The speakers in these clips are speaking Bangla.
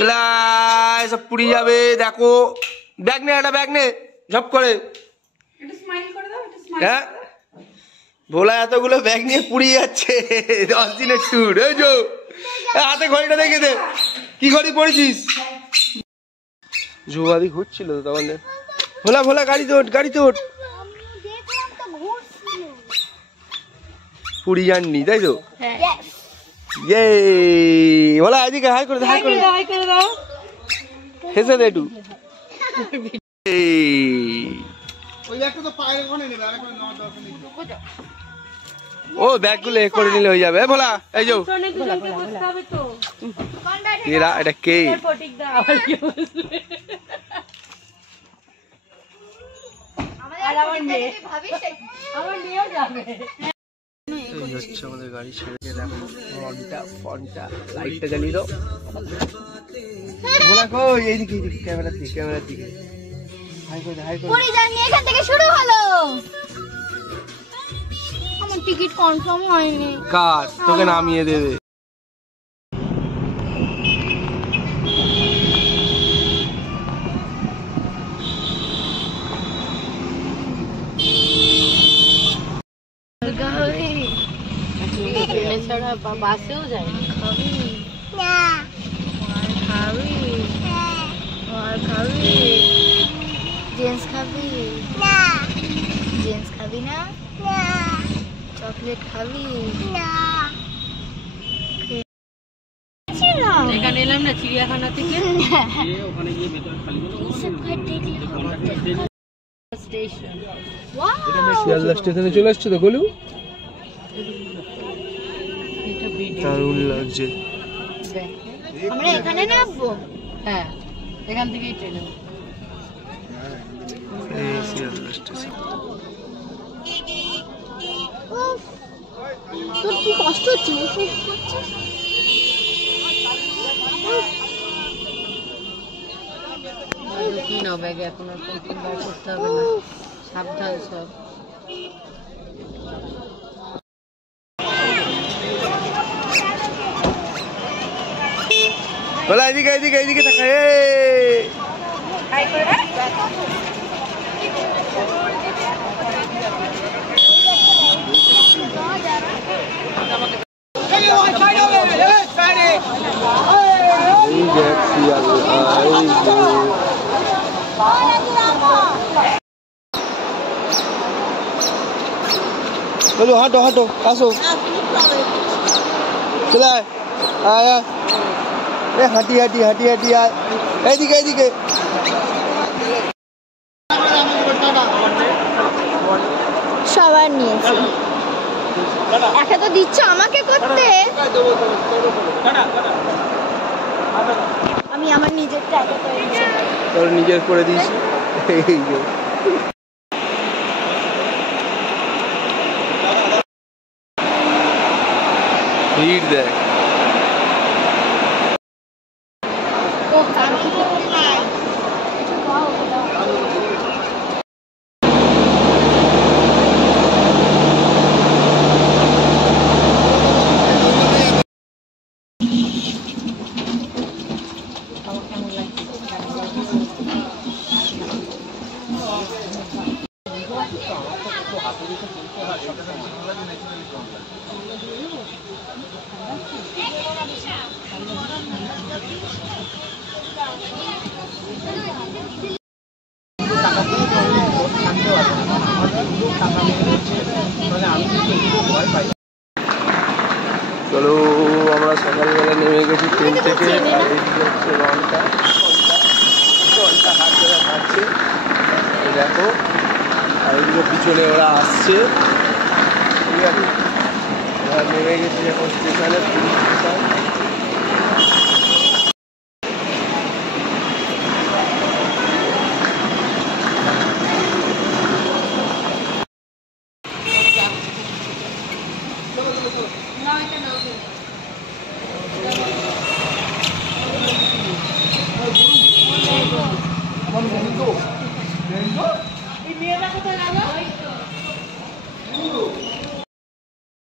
সব পুড়ি যাবে। দেখো ব্যাগ নে, একটা ব্যাগ নে ঝপ করে। হ্যাঁ ভোলা এতগুলো ব্যাগ নিয়ে পুড়িয়ে যাচ্ছে। 10 দিনের ট্যুর। এই যো হাতে ঘড়িটা দেখে দে, কি ঘড়ি পড়েছিস? জুবাদি ঘুরছিল তো তখন। ভোলা ভোলা গাড়িতে ওঠ, গাড়িতে ওঠ। পুরী যাননি তাই তো? ইয়ে ভোলা এদিকে হাই করে দাও, হাই করে দাও, হেসে দে একটু। ও ব্যাগগুলো এ করে নিলে হয়ে যাবে। ভোলা এই যাও, এরা এটা কে? এই হচ্ছে আমাদের গাড়ি ছেড়ে। দেখো ফোনটা লাইটটা জ্বালিয়ে দাও। ভোলা কই? এইদিকে এইদিকে, ক্যামেরার দিকে, ক্যামেরার দিকে। হাই করে হাই করে। পুরী জার্নি এখান থেকে শুরু হলো। আমার টিকিট কনফার্ম হয়নি। কার? তোকে নামিয়ে দেবে। বাসেও যায় খাবি না, খাবি খাবি জেন্টস খাবি না, জেন্টস খাবি না, চকলেট খাবি না। এখানে এলাম না চিড়িয়াখানা থেকে, ওখানে গিয়ে শিয়ালদা স্টেশনে চলে আসছে তো গোলু। দারুণ লাগছে। আমরা এখানে নামবো। হ্যাঁ এখান থেকেই ট্রেনে। শিয়ালদা স্টেশন। তোর কি কষ্ট হচ্ছে? কি নাও ব্যাগে, এখন আর বার করতে হবে না, সাবধান সব। বলা এদিকে এদিকে এদিকে তাকা। বলো হাঁটো হাঁটো, আসো চলে আয়। হাঁটি হাঁটি হাঁটি হাঁটি আয় এইদিকে এইদিকে। সবার নিয়েছি, একটা তো দিচ্ছ আমাকে করতে। আমি আমার নিজের টাকা তোর নিজের করে দিয়েছি। ভিড় দেখ। চলো আমরা সকালবেলা নেমে গেছি ট্রেন থেকে। আর এইদিকে হচ্ছে ঘন্টা হাত ধরে হাঁটছে দেখো। আর এইদিকে পিছনে ওরা আসছে। ঠিক আছে, ওরা নেমে গেছি এখন স্টেশনে, পুরী স্টেশন।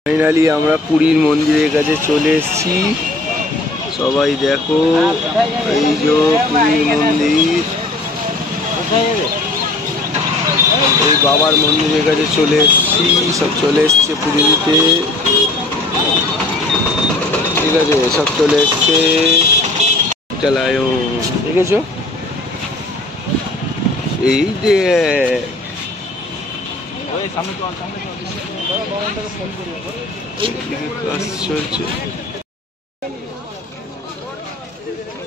ফাইনালি আমরা পুরীর মন্দিরের কাছে চলে এসেছি। সবাই দেখো এই যে পুরী মন্দির, এই বাবার মন্দিরের কাছে চলে এসেছি, সব চলে এসছে পুজো দিতে। ঠিক আছে, সব চলে এসছে। চালায় দেখেছো, এই যে চলছে।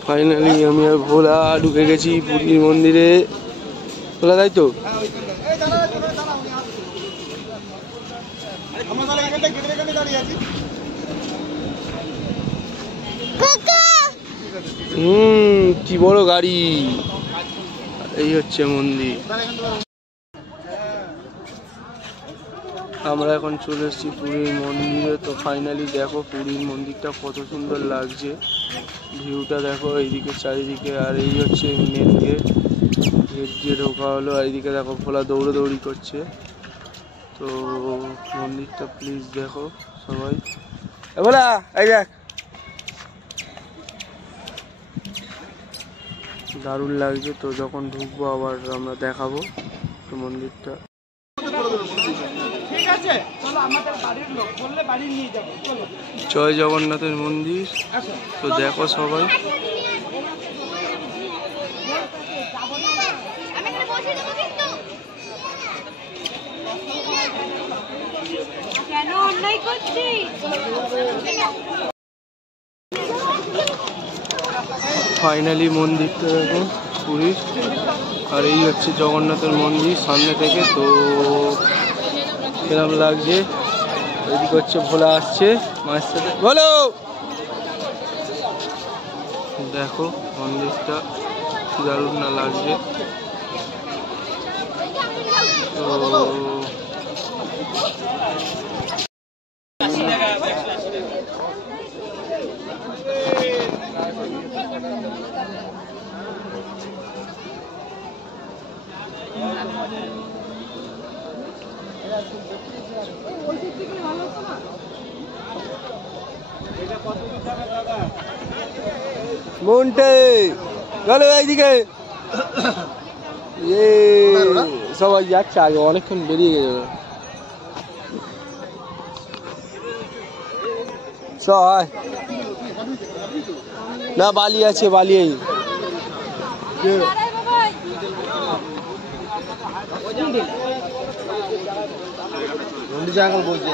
ফাইনালি আমি আর ভোলা ঢুকে গেছি পুরীর মন্দিরে। ভোলা, তাই তো? কি বড় গাড়ি। এই হচ্ছে মন্দির। আমরা এখন চলে এসেছি পুরীর মন্দিরে। তো ফাইনালি দেখো পুরীর মন্দিরটা কত সুন্দর লাগছে, ভিউটা দেখো এইদিকে চারিদিকে। আর এই হচ্ছে মেন গেট, গেট দিয়ে ঢোকা হলো। আর এইদিকে দেখো ভোলা দৌড়াদৌড়ি করছে। তো মন্দিরটা প্লিজ দেখো সবাই। ভোলা এই দেখ, দারুণ লাগছে। তো যখন ঢুকবো আবার আমরা দেখাবো তো মন্দিরটা। জয় জগন্নাথের মন্দির। তো দেখো সবাই। ফাইনালি মন্দিরটা দেখো পুরীর। আর এই হচ্ছে জগন্নাথের মন্দির সামনে থেকে। তো কিরম লাগছে। এদিকে হচ্ছে ভোলা আসছে মায়ের সাথে। বলো, দেখো মন্দিরটা কি দারুণ না লাগছে। তো মন্টে গেল এইদিকে। সবাই যাচ্ছে আগে, অনেকক্ষণ বেরিয়ে গেছে। না বালি আছে, বালি বলছে।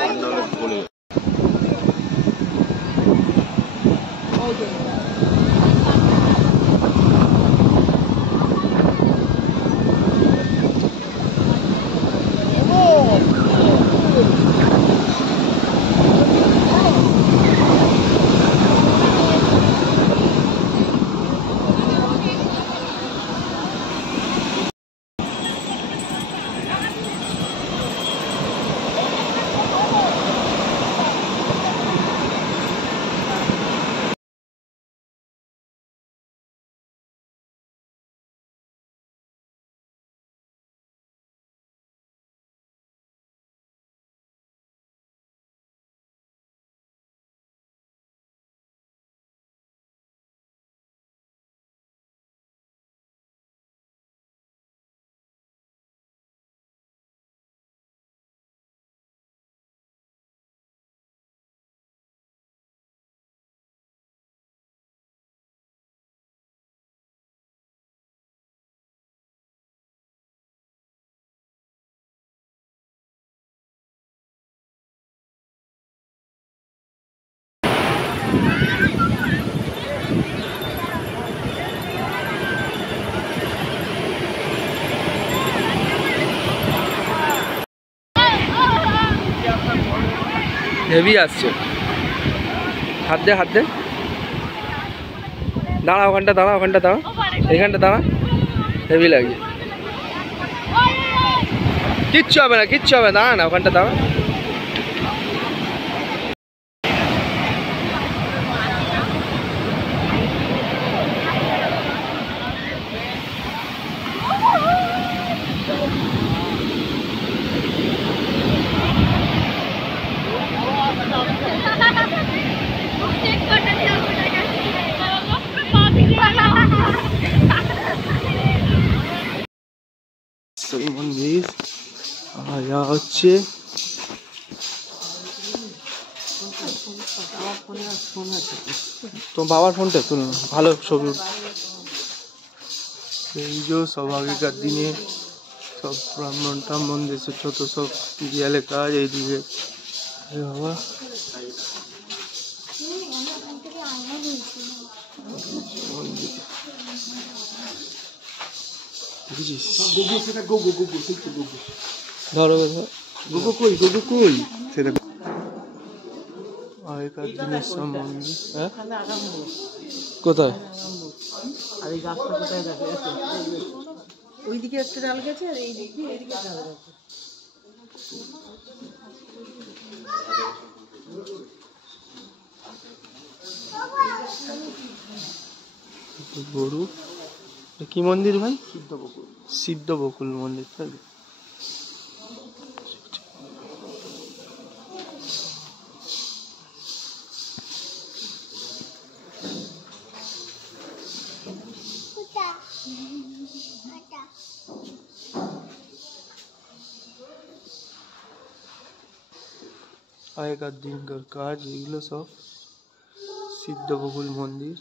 হেভি আসছে। হাত দে, হাত দে। দাঁড়া ওখানটা, দাঁড়া ওখানটা, দাঁড়া এখানটা, দাঁড়া। হেভি লাগছে। কিচ্ছু হবে না, কিচ্ছু হবে, দাঁড়া না ওখানটা, দাঁড়া। সিদ্ধেশ্বরী মন্দির। আর যা হচ্ছে তো বাবার ফোনটা তুলুন, ভালো ছবি। এই যে সব আগেকার দিনে সব ব্রাহ্মণ টাহ্মণ দেশের যত সব দেয়ালে কাজ এইদিকে বাবা। ধরো আগেকার দিনের সব মন্দির। হ্যাঁ কোথায়? আর এই গাছটা কোথায় দেখে ওইদিকে একটা ডাল গেছে আর এইদিকে এইদিকে ডাল গেছে। গরু কি মন্দির ভাই? সিদ্ধ বকুল মন্দির। তাই আগেকার দিনকার কাজ এগুলো সব সিদ্ধ বকুল মন্দির।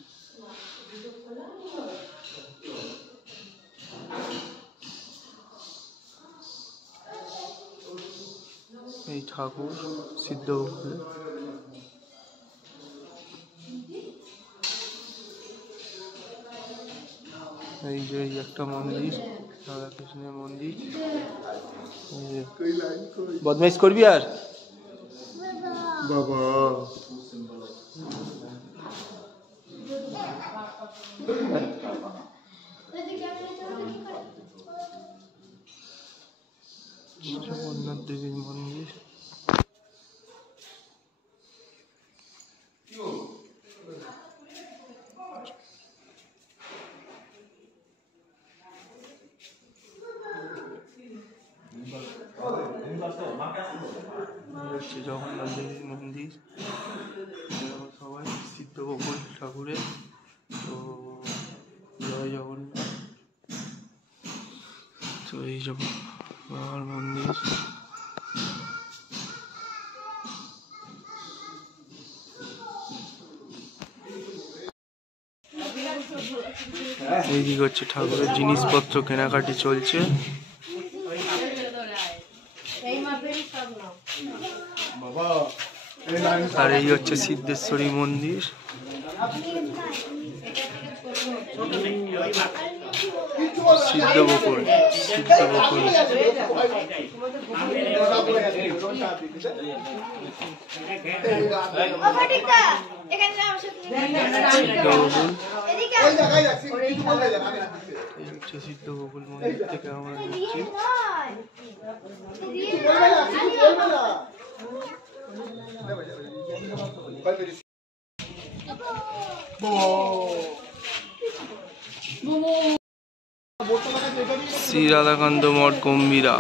এই ঠাকুর সিদ্ধ বকুল। এই যে একটা মন্দির, রাধাকৃষ্ণের মন্দির। বদমাইশ করবি আর বাবা। জগন্নাথ দেবীর মন্দির। হচ্ছে জগন্নাথ দেবীর মন্দির। সবাই সিদ্ধ বকুল ঠাকুরের। তো জয় জগন্নাথ। তো এই যে বাবার মন্দির। এইদিকে হচ্ছে ঠাকুরের জিনিসপত্র কেনাকাটি চলছে। আর এই হচ্ছে সিদ্ধেশ্বরী মন্দির। সিদ্ধ বকুল, সিদ্ধ বকুল। সিদ্ধ বকুল মন্দির থেকে আমরা যাচ্ছি। শ্রী রাধাকান্ত মঠ Gambhira.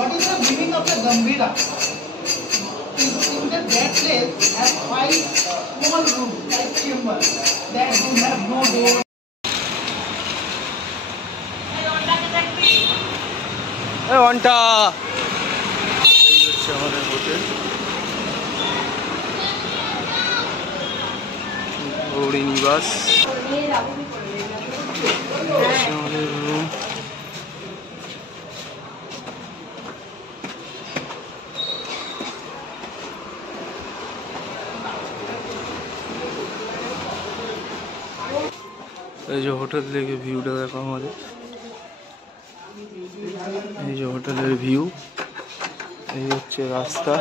What is the meaning of the Gambhira? In that place has 5 small rooms, like chambers, that do have no door. ঘন্টা এই হচ্ছে আমাদের হোটেল গৌরী নিবাস। আমাদের রুম এই যে হোটেল থেকে ভিউটা দেখো আমাদের, এই যে হোটেলের ভিউ, এই হচ্ছে রাস্তা,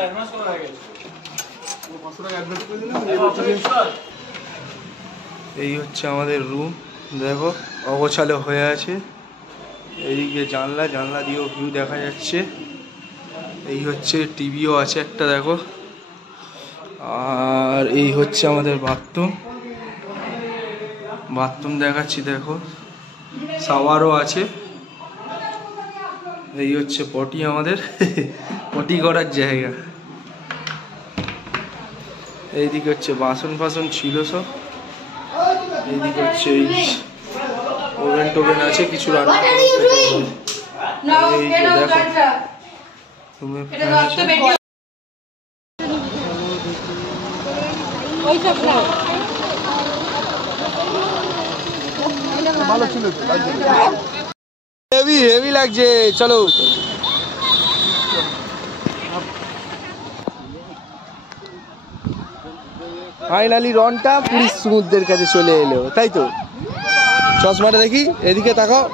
এই হচ্ছে আমাদের রুম। দেখো অগোছালো হয়ে আছে, এইদিকে জানলা, জানলা দিয়েও ভিউ দেখা যাচ্ছে। এই হচ্ছে টিভিও আছে একটা দেখো, আর এই হচ্ছে আমাদের বাথরুম, বাথরুম দেখাচ্ছি দেখো, শাওয়ারও আছে। এই হচ্ছে পটি আমাদের পটি করার জায়গা। এইদিকে হচ্ছে বাসন ফাসন ছিল সব, এইদিকে হচ্ছে এই ওভেন টোভেন আছে কিছু রান্না করতে। এই যে দেখো রুমে ফ্যান আছে। ভালো ছিল তো, হেভি হেভি লাগছে। চলো ফাইনালি রনটা পুরীর সমুদ্রের কাছে চলে এলো, তাই তো? চশমাটা দেখি, এদিকে তাকাও।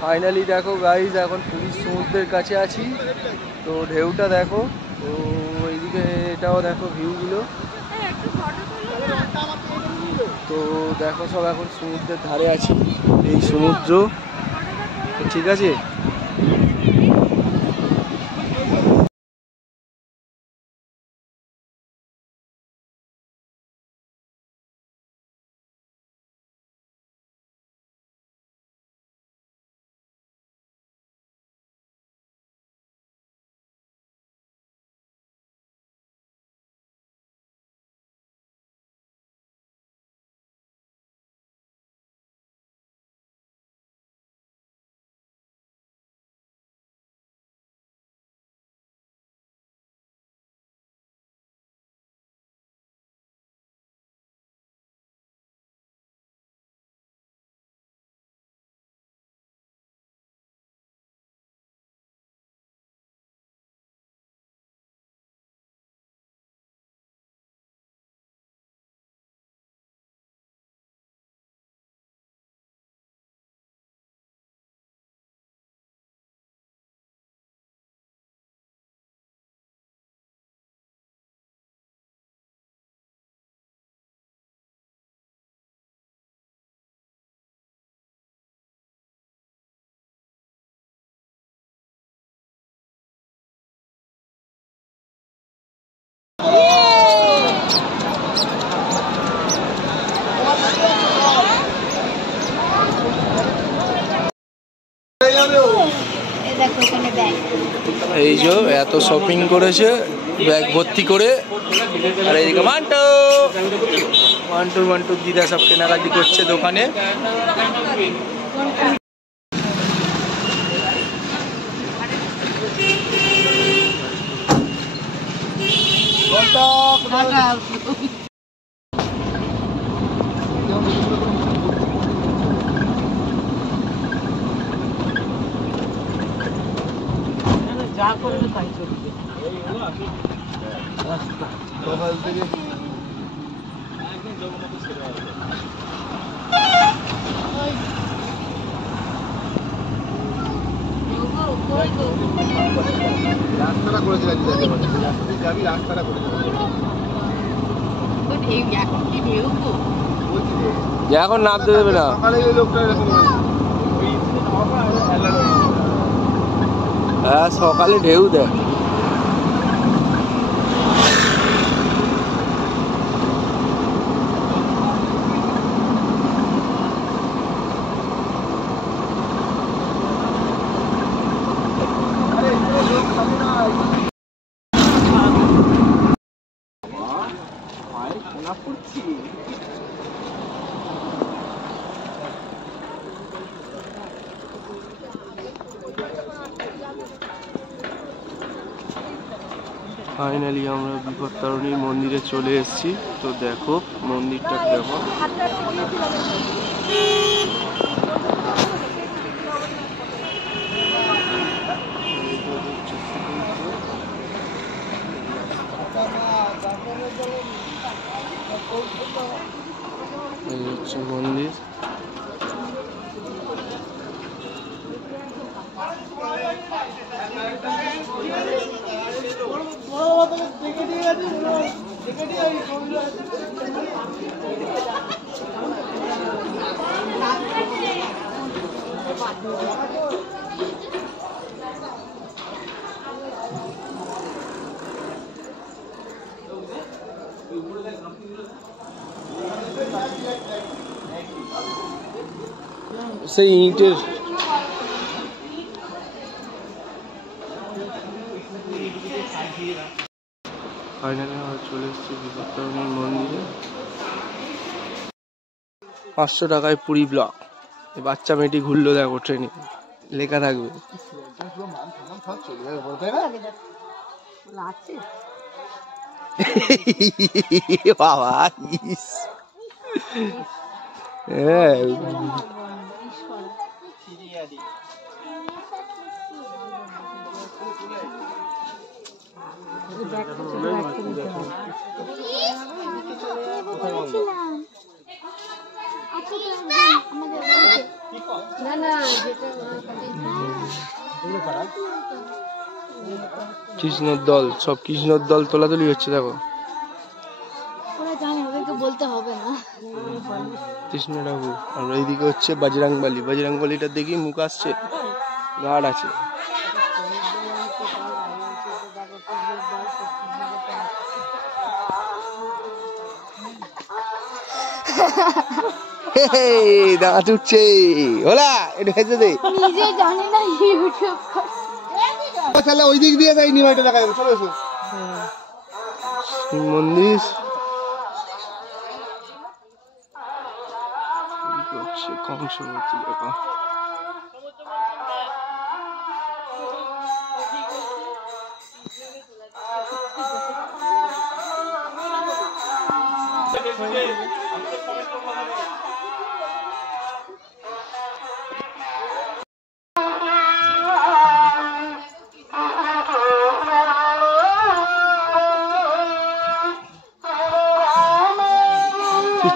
ফাইনালি দেখো গাইজ, এখন পুরীর সমুদ্রের কাছে আছি। তো ঢেউটা দেখো, তো এইদিকে এটাও দেখো ভিউগুলো। তো দেখো সব এখন সমুদ্রের ধারে আছি, এই সমুদ্র, ঠিক আছে। এই যে এত শপিং করেছে ব্যাগ ভর্তি করে, আর এইদিকে মান্টু দিদা সব কেনাকাটি করছে দোকানে। যা করবে তাই চলবে। সকাল থেকে রাস্তাটা করেছে, যাবি রাস্তাটা করেছে। এখন কি ঢেউ গো? এখন নামতে দেবে না। হ্যাঁ সকালে ঢেউ দেয়। ফাইনালি আমরা বিপত্তারিণীর মন্দিরে চলে এসেছি। তো দেখো মন্দিরটা কেমন। এই হচ্ছে মন্দির। সেই ইটের ফাইনালি আমরা চলে এসেছি বিপত্তারিণীর মন্দিরে। 500 টাকায় পুরী ব্লক। বাচ্চা মেয়েটি ঘুরলো দেখো ট্রেনে, লেখা থাকবে। বাবা কৃষ্ণর দল, সব কৃষ্ণর দল তোলাতুলি হচ্ছে দেখো। বলতে হবে না কৃষ্ণ ঠাকুর। আর এইদিকে হচ্ছে বজরংবলী। বজরংবলীটা দেখি মুখ আসছে, গার্ড আছে। দাঁত উঠছে। ওলা একটু হেসে দে। নিজে জানি না ইউটিউব তাহলে ওই দিক দিয়ে যাই নিমাইটা দেখা যাবে। চলো এসো। মন্দির কংসবতী দেখা।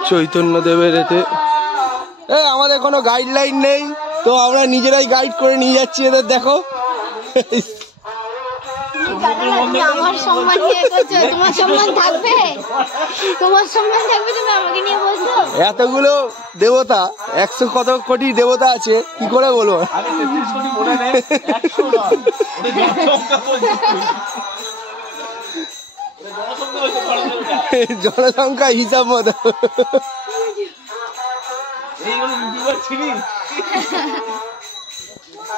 চৈতন্য দেবের এতে আমাদের কোনো গাইডলাইন নেই, তো আমরা নিজেরাই গাইড করে নিয়ে যাচ্ছি এদের। দেখো আমার সম্মান নিয়ে করছো, তোমার সম্মান থাকবে, তোমার সম্মান থাকবে, তুমি আমাকে নিয়ে বলছো। এতগুলো দেবতা, 100 কত কোটি দেবতা আছে, কি করে বলবো? জনসংখ্যা হিসাব মতো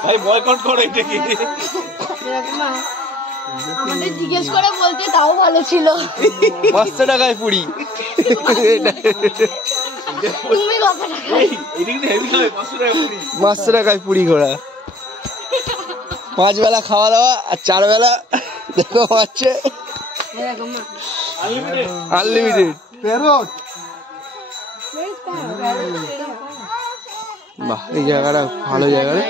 ভাই বয়কট করো এটাকে। আমাদের জিজ্ঞেস করে বলতে তাও ভালো ছিল। 500 টাকায় পুরি। তুমি কত টাকা? 500 টাকায় পুরি ঘোরা। 5 বেলা খাওয়া দাওয়া আর 4 বেলা দেখো হচ্ছে আনলিমিটেড। বাহ, এই জায়গাটা ভালো জায়গা রে।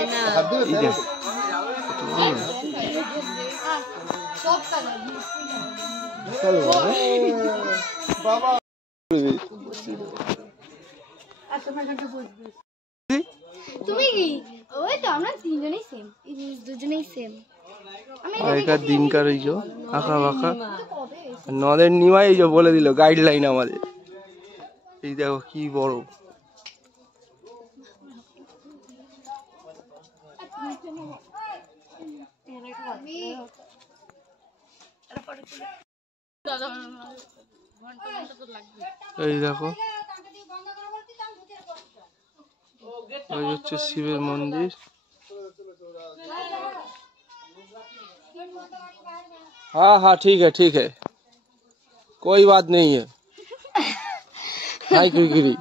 তুমি কি? ওই তো আমরা তিনজনেই সেম, দুজনেই সেম। আগেকার দিনকার এই যে আঁকা বাঁকা নদের নিমাই এই যে বলে দিল গাইডলাইন আমাদের। এই দেখো কি বড়। এই দেখো ওই হচ্ছে শিবের মন্দির। हाँ हाँ ठीक है कोई बात नहीं है। हाय क्रिकेरी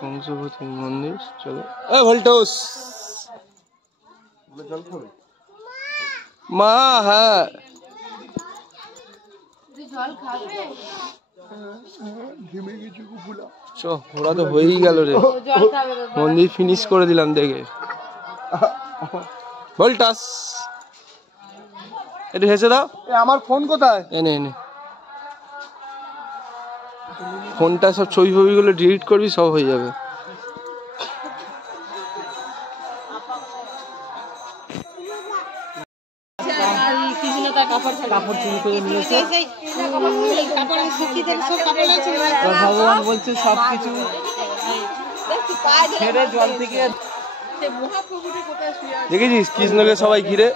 कंसपति मंदिर। चलो ए भल्टोस माँ है ঘোরা তো হয়েই গেল রে। মন্দির ফিনিশ করে দিলাম দেখে। ভল্টাস একটু হেসে দাও। আমার ফোন কোথায়? এনে এনে ফোনটা সব ছবি ফবিগুলো ডিলিট করবি, সব হয়ে যাবে। ভগবান বলছে সবকিছু ছেড়ে জল থেকে। দেখেছিস কৃষ্ণকে সবাই ঘিরে?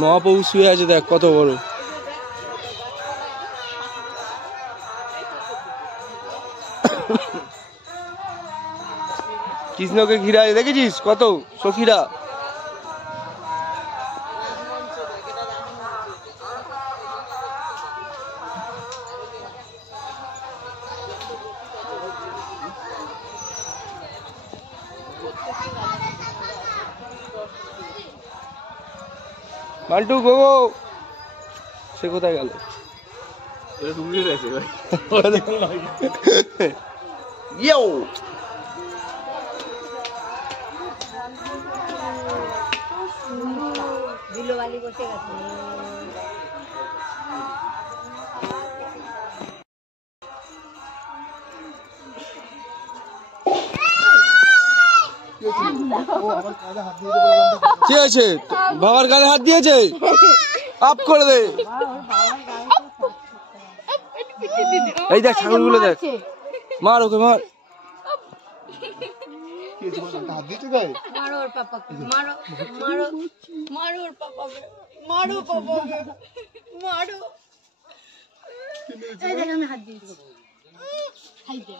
মহাপ্রভু শুয়ে আছে দেখ কত বড়। কৃষ্ণকে ঘিরে আছে দেখেছিস কত সখীরা। মাল্টু গোগো সে কোথায় গেল? কি আছে? বাবার গালে হাত দিয়েছে, আপ করে দে। এই দেখ ছাগলগুলো দেখ, মার ওকে মার। হাত দিয়েছে গায়ে? মারো ওর পাপাকে, মারো মারো মারো ওর পাপাকে, মারো পাপাকে, মারো। এই দেখ আমি হাত দিয়েছি। হাই দে।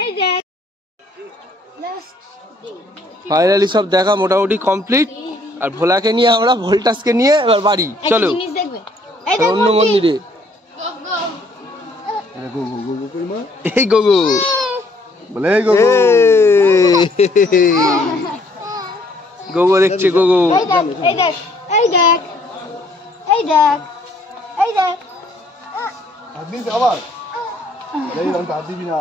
এই দেখ ফাইনালি সব দেখা মোটামুটি কমপ্লিট। আর ভোলাকে নিয়ে আমরা ভোল্টাসকে নিয়ে এবার বাড়ি চলো অন্য মন্দিরে। এই গোগো বলে গোগো দেখছে গোগো। এই দেখ এই দেখ এই দেখ এই দেখ হাত দিস আবার। এই রং হাত দিবি না।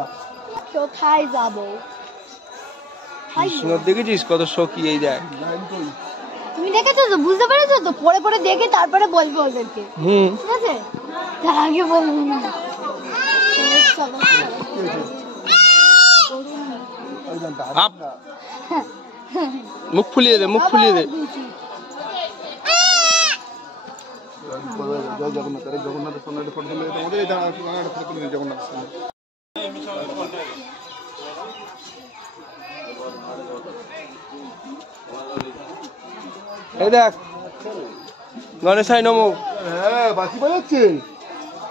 কোথায় যাবো? কৃষ্ণ দেখেছিস কত সখী? এই দেখ তুমি দেখেছো তো, বুঝতে পেরেছো তো? পরে পরে দেখে তারপরে বলবো ওদেরকে, ঠিক আছে? তার আগে বলবো না। আপ মুখ ফুলিয়ে দে, মুখ ফুলিয়ে দে। জগন্নাথ জগন্নাথের সঙ্গে ফটো তুলে আমাদের এই ফটো তুলে জগন্নাথের সঙ্গে। এই দেখ গণেশাই নমো। হ্যাঁ বাঁশি বাজাচ্ছে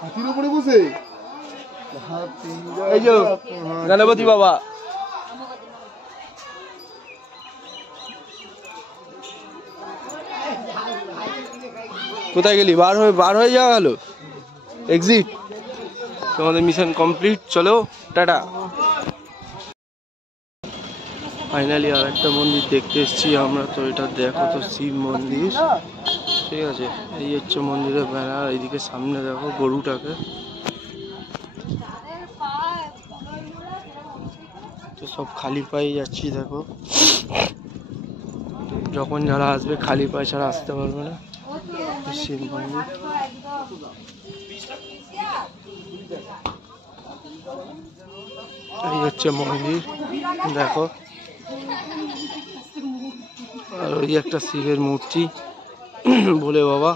হাতির উপরে বসে। এই যে গণপতি বাবা। কোথায় গেলি? বার হয়ে যাওয়া গেল এক্সিট। তোমাদের মিশন কমপ্লিট, চলো টাটা। ফাইনালি আর একটা মন্দির দেখতে এসেছি আমরা। তো এটা দেখো তো শিব মন্দির, ঠিক আছে? এই হচ্ছে মন্দিরের ব্যানার। এইদিকে সামনে দেখো গরুটাকে। তো সব খালি পায়ে যাচ্ছি দেখো। যখন যারা আসবে খালি পায়ে ছাড়া আসতে পারবে না। শিব মন্দির এই হচ্ছে মন্দির দেখো। আর ওই একটা শিবের মূর্তি বলে বাবা।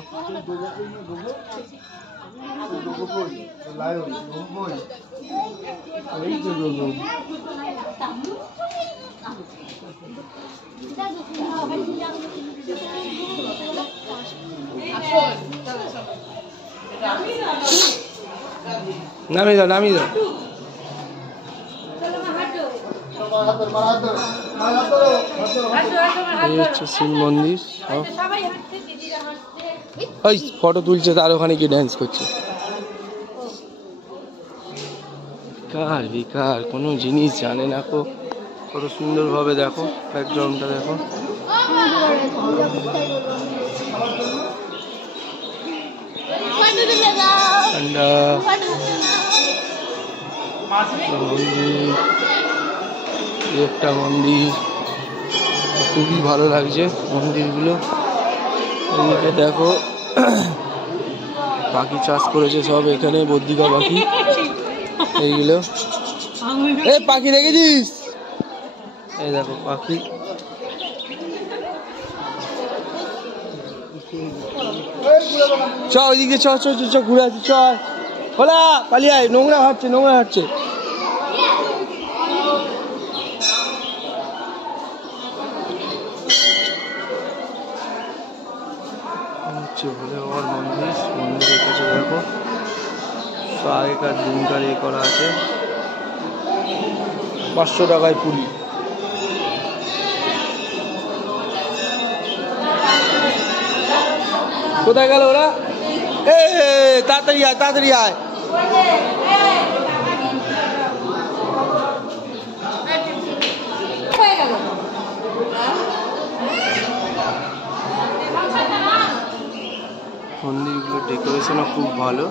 নামিয়ে দাও নামিয়ে দাও। এই হচ্ছে শিব মন্দির সব। ওই ফটো তুলছে তার ওখানে গিয়ে ড্যান্স করছে। বিকার বিকার কোনো জিনিস জানে না কো। কত সুন্দরভাবে দেখো ব্যাকগ্রাউন্ডটা দেখো। মন্দির একটা মন্দির খুবই ভালো লাগছে মন্দিরগুলো। এদিকে দেখো পাখি চাষ করেছে সব এখানে, বদ্রিকা পাখি এইগুলো। এই পাখি দেখেছিস? এই দেখো পাখি। চ ওইদিকে চ চ চ ঘুরে আসি চ। ওলা পালিয়ে আয়, নোংরা হচ্ছে নোংরা হচ্ছে। ভোলে বাবার মন্দির। মন্দিরের কাছে দেখো আগেকার দিনকার এ করা আছে। 500 টাকায় পুরি। কোথায় গেল ওরা? এ তাড়াতাড়ি আয় তাড়াতাড়ি আয়। মন্দিরগুলোর ডেকোরেশনও খুব ভালো।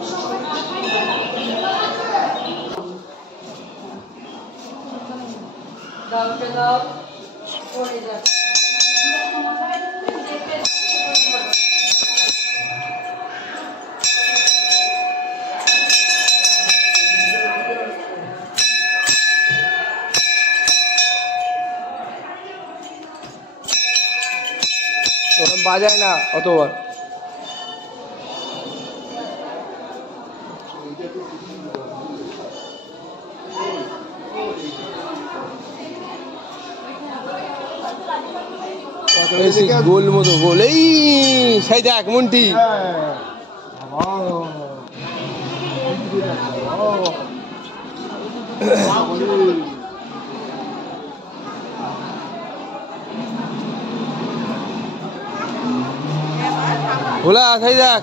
বাজায় না অতবার। গোল মতো গোল। এই সেই দেখ মন্টি। ভোলা সেই দেখ।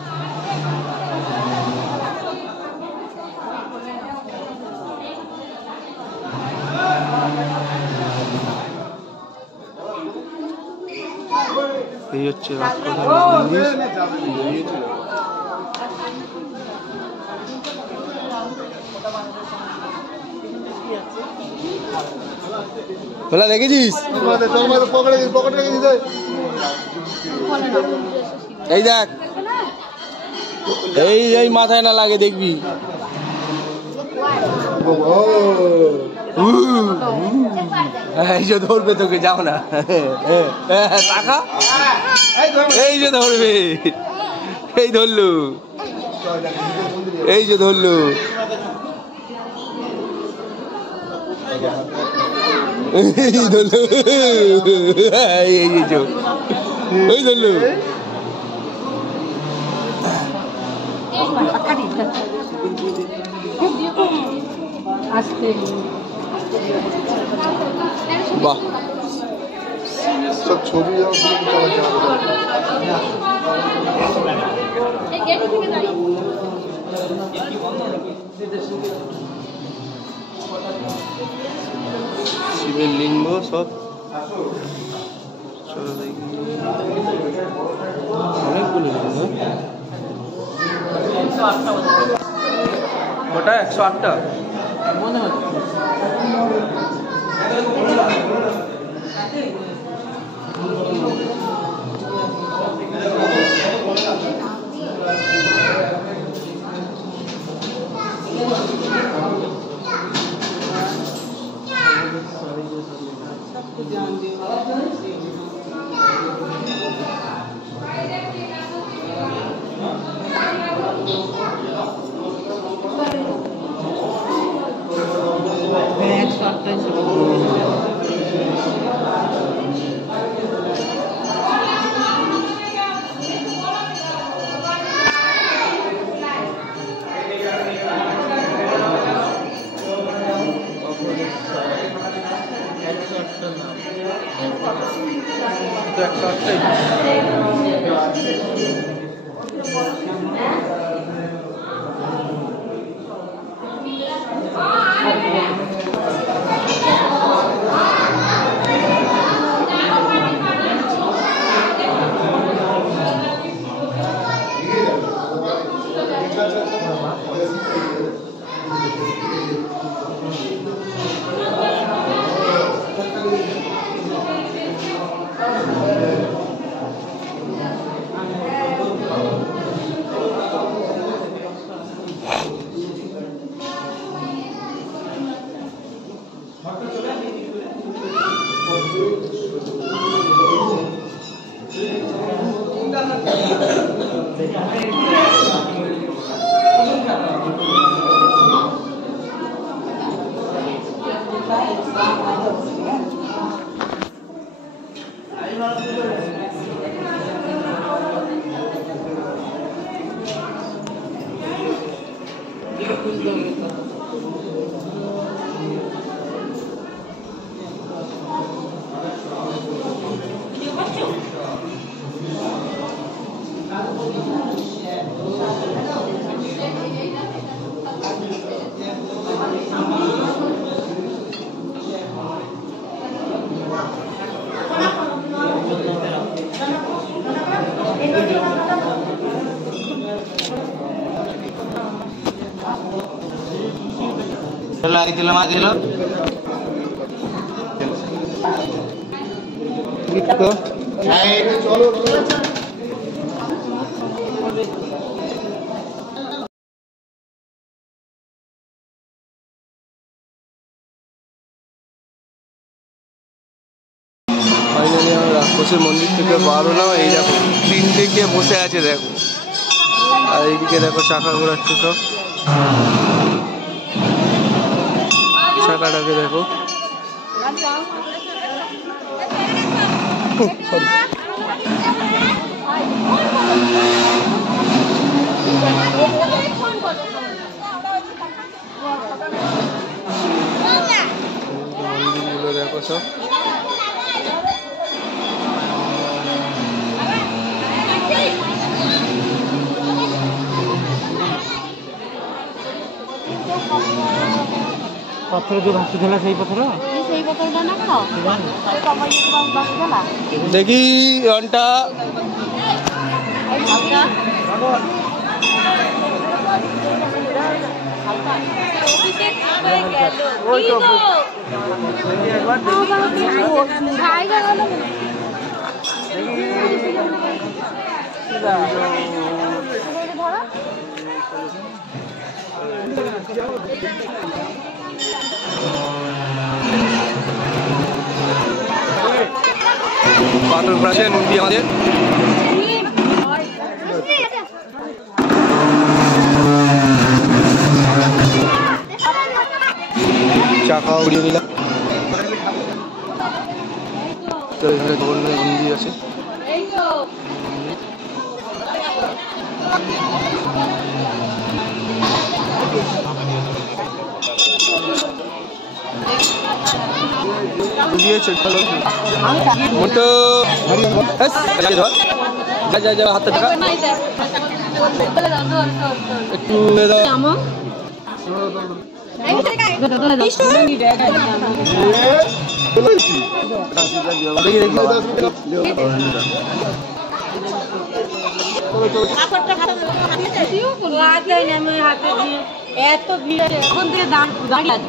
এই হচ্ছে মন্দির। ভোলা দেখেছিস? এই দেখ এই এই মাথায় না লাগে দেখবি। এই যে ধরবে তোকে, যাও না টাকা। এই যে ধরবে, এই ধরলু, এই যে ধরলু। এই ধরলু, এই যে ওই ধরলু। বাহ সব ছবি শিবের লিঙ্গ সব। চলো দেখি অনেকগুলো লিঙ্গ। ওটা 108টা মনে হচ্ছে। একটাই ছিল। লাগিয়েছিল মাছ ছিল ফাইনালি আমরা রাক্ষসের মন্দির থেকে বার হলাম। এই দেখো 3টে গিয়ে বসে আছে দেখো, আর এইদিকে দেখো চাকা ঘোরাচ্ছে সব, চাকাটাকে দেখো। মন্দিরগুলো দেখো সব। ପଥର ଯୋଉ ଭାସୁଥିଲା ସେଇ ପଥର না কেন দেখি ঘন্টা পাথর ঘোরাছে নদী আমাদের। চাকা উড়িয়ে দিলাম। তো এখানে জগন্নাথ মন্দির আছে। মোটো যা যা হাতে টাকা একটু এত ভিড় এখন থেকে দাঁড়িয়ে আছে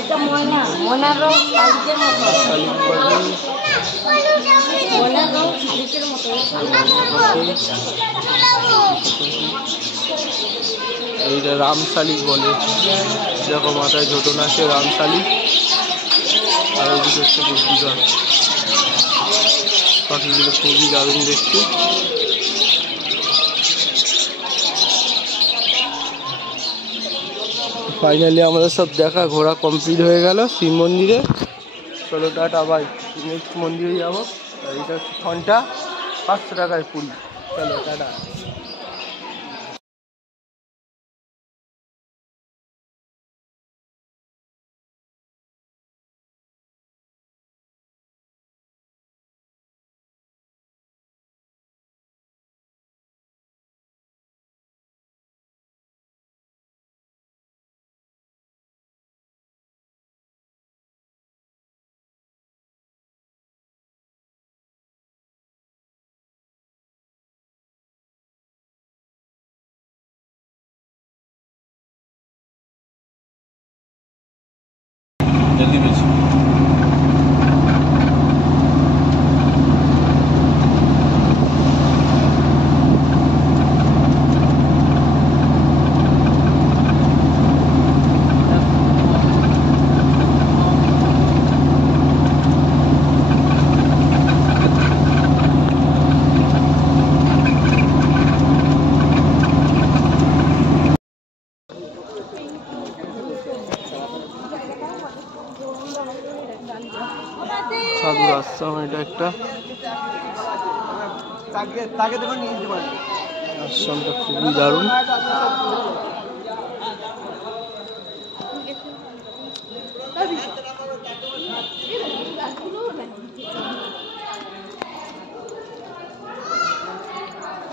এটা ময়না ময়নার রং শালিকের মতো ময়নার রং শালিকের মতো এইটা রামশালিক বলে, দেখো মাথায় ঝোটন আছে রামশালিক। আর ওইদিকে হচ্ছে বুদ্ধিঘাট। পাখিগুলো খুবই দারুণ দেখতে। ফাইনালি আমাদের সব দেখা ঘোরা কমপ্লিট হয়ে গেল শিব মন্দিরে। চলো টাটা বাই, নেক্সট মন্দিরে যাবো। এইটা হচ্ছে ঘন্টা 500 টাকায় পুরি। চলো টাটা। जल्दी बेच। সাধুর আশ্রম, এটা একটা আশ্রমটা খুবই দারুণ।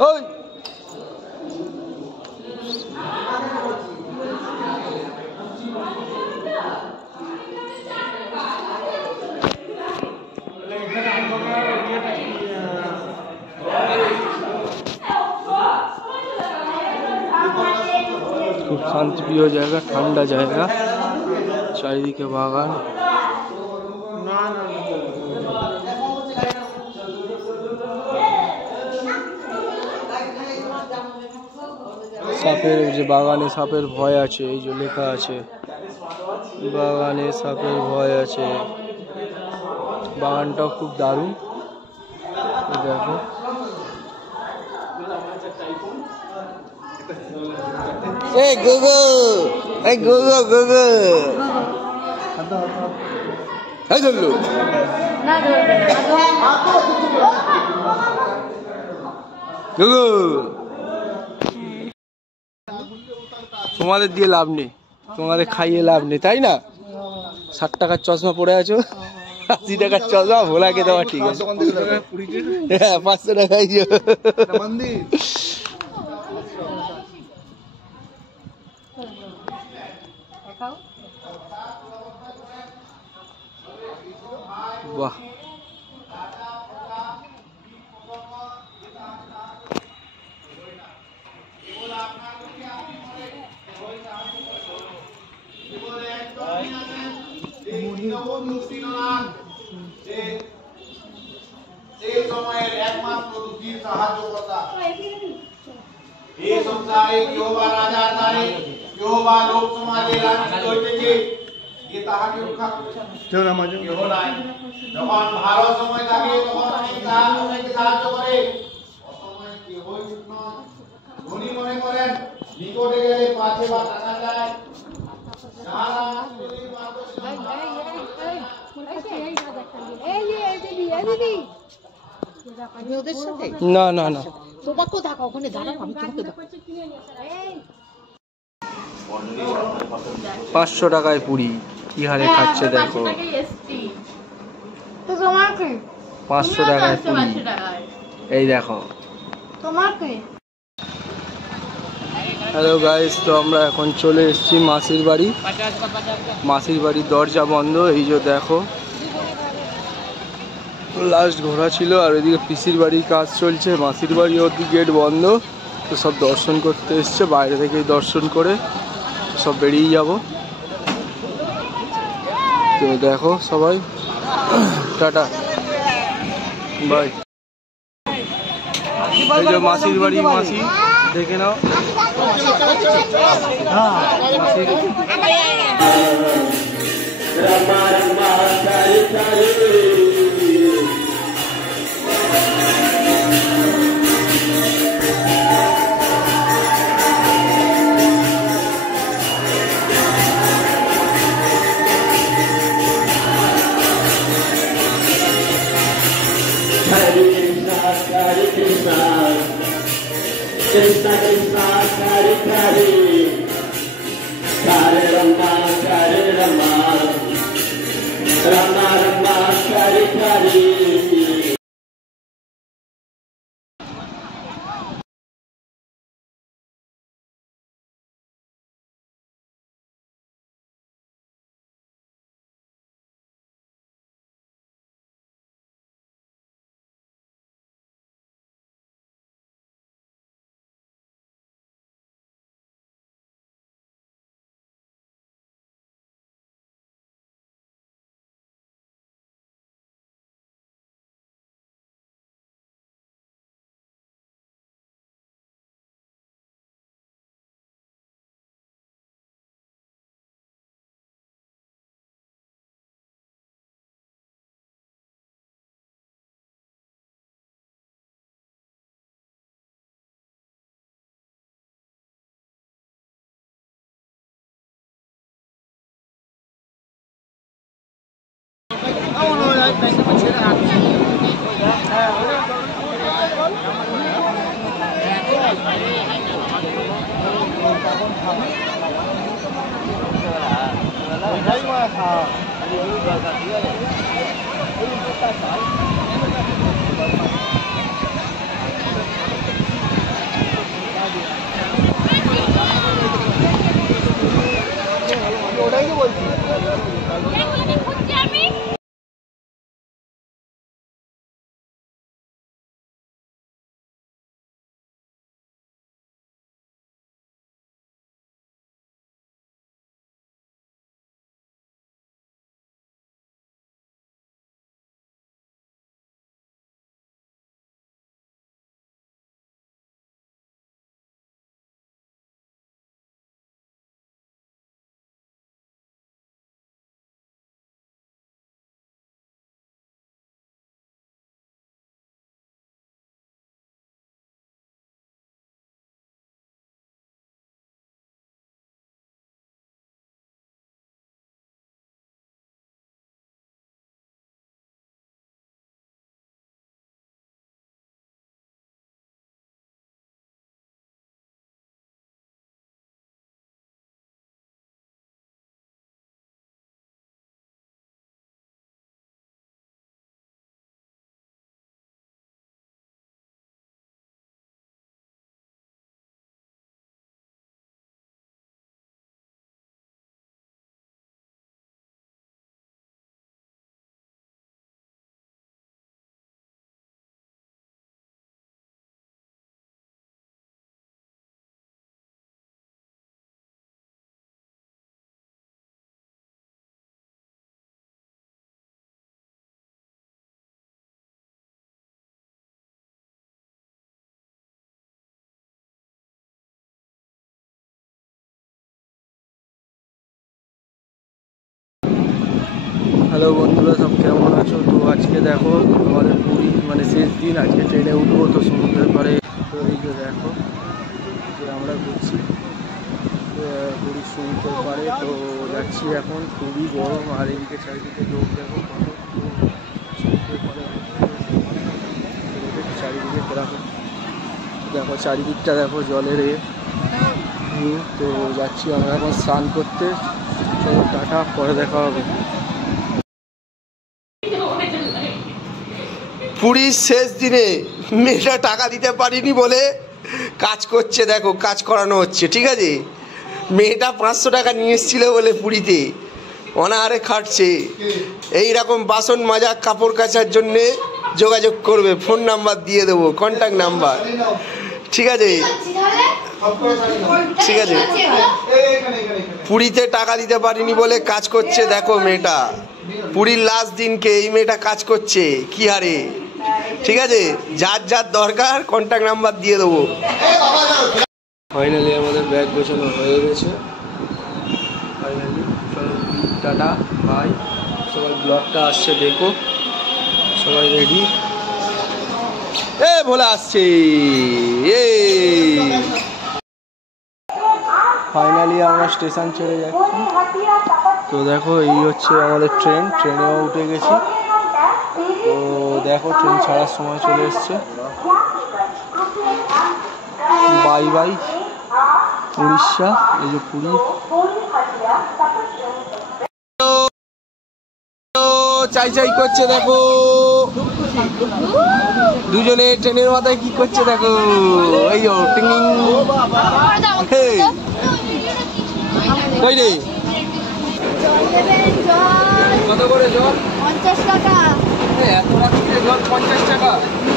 ওই খুব শান্তিপ্রিয় জায়গা, ঠান্ডা জায়গা, চারিদিকে বাগান। সাপের যে বাগানে সাপের ভয় আছে, এই যে লেখা আছে বাগানে সাপের ভয় আছে। বাগানটাও খুব দারুণ, দেখো। এই গুগু, এই গুগু গুগু, এই ধরলু গুগু। তোমাদের দিয়ে লাভ নেই, তোমাদের খাইয়ে লাভ নেই, তাই না? 60 টাকার চশমা পরে আছো, 80 টাকার চশমা ভোলাকে দেওয়া ঠিক আছে। হ্যাঁ 500 টাকায় বাহ। এই সময়ের একমাত্র দুঃখীর সাহায্যকর্তা। এই সংসারে কেউ বা রাজার দ্বারে, কেউ বা লোক সমাজে লাঞ্ছিত হইতেছে, যে তাহাকে রক্ষা করেছে কেউ নাই। যখন ভালো সময় থাকে তখন অনেকে সাহায্য করে, অসময়ে কেহই নয়। ধনী মনে করেন নিকটে গেলে পাছে বা টাকা চায়। না না না, 500 টাকায় পুরি কি হারে খাচ্ছে দেখো। 500 টাকায় পুরি, এই দেখো। হ্যালো গাইস, তো আমরা এখন চলে এসেছি মাসির বাড়ি। মাসির বাড়ির দরজা বন্ধ, এই যে দেখো। লাস্ট ঘোরা ছিল, আর ওইদিকে পিসির বাড়ির কাজ চলছে। মাসির বাড়ি ওদিকে গেট বন্ধ, তো সব দর্শন করতে এসছে। বাইরে থেকেই দর্শন করে সব বেরিয়ে যাব। তো দেখো সবাই, টাটা বাই। এই যে মাসির বাড়ি, মাসি দেখে নাও। Krishna Krishna Hare Hare Hare Rama Hare Rama Rama Rama Hare Hare hello বন্ধুরা, সব কেমন আছো? তো আজকে দেখো আমাদের পুরী মানে শেষ দিন, আজকে ট্রেনে উঠবো তো সমুদ্রের পাড়ে। তো এই যে দেখো যে আমরা ঘুরছি পুরীর সমুদ্রের পাড়ে, তো যাচ্ছি এখন। খুবই গরম আর এইদিকে চারিদিকে লোক দেখো কত, সমুদ্রের পাড়ে চারিদিকে দেখো, দেখো চারিদিকটা দেখো জলের ভিউ। তো যাচ্ছি আমরা এখন স্নান করতে। চলো টাটা, পরে দেখা হবে। পুরীর শেষ দিনে মেয়েটা টাকা দিতে পারিনি বলে কাজ করছে, দেখো কাজ করানো হচ্ছে, ঠিক আছে। মেয়েটা 500 টাকা নিয়ে এসেছিল বলে পুরীতে অনাহারে খাটছে। এই রকম বাসন মাজা কাপড় কাচার জন্যে যোগাযোগ করবে, ফোন নাম্বার দিয়ে দেবো, কন্ট্যাক্ট নাম্বার, ঠিক আছে, ঠিক আছে। পুরীতে টাকা দিতে পারিনি বলে কাজ করছে, দেখো মেয়েটা পুরীর লাস্ট দিনকে এই মেয়েটা কাজ করছে কি হারে, ঠিক আছে। যার যার দরকার কন্ট্যাক্ট নাম্বার দিয়ে দেবো। ফাইনালি আমাদের ব্যাগ গোছানো হয়ে গেছে। ফাইনালি চলো টাটা বাই। সবাই ব্লগটা আসছে দেখো, সবাই রেডি। এ ভোলা আসছে, ফাইনালি আমরা স্টেশন ছেড়ে যাচ্ছি। তো দেখো এই হচ্ছে আমাদের ট্রেন, ট্রেনেও উঠে গেছি। তো দেখো ট্রেন ছাড়ার সময় চলে এসছে। বাই বাই উড়িষ্যা, এই যে পুরী। চাই চাই করছে দেখো, দুজনে ট্রেনের মাথায় কি করছে দেখো, এই যে টিং কই রে। কত করে জল? 50 টাকা। এত রাত্রে জল 50 টাকা?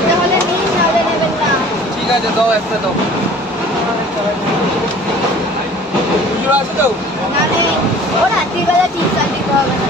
তাহলে নিন, নাহলে নেবেন না। ঠিক আছে দাও, একটা দাও। খুচরো আছে তো? না নেই, ও রাত্রিবেলা টিউশন দিতে হবে না।